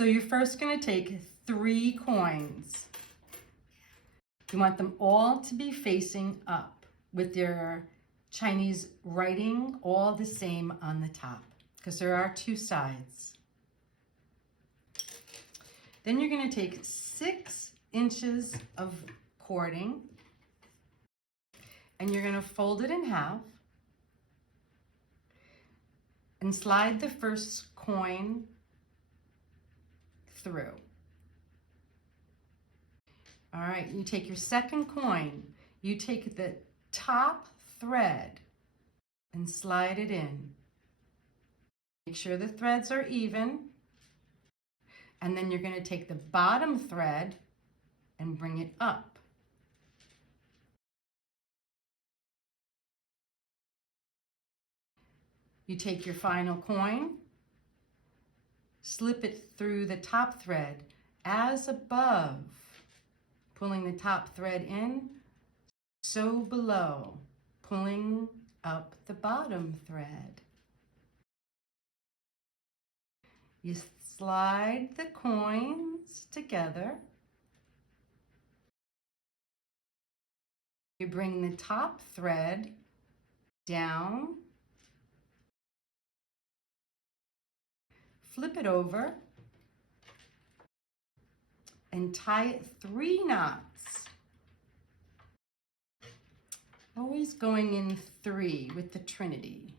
So you're first going to take 3 coins. You want them all to be facing up with their Chinese writing all the same on the top, because there are 2 sides. Then you're going to take 6 inches of cording and you're going to fold it in half and slide the first coin through. All right, you take your second coin, you take the top thread and slide it in. Make sure the threads are even. And then you're going to take the bottom thread and bring it up. You take your final coin, slip it through the top thread as above, pulling the top thread in, so below, pulling up the bottom thread. You slide the coins together. You bring the top thread down, flip it over, and tie it 3 knots. Always going in 3 with the trinity.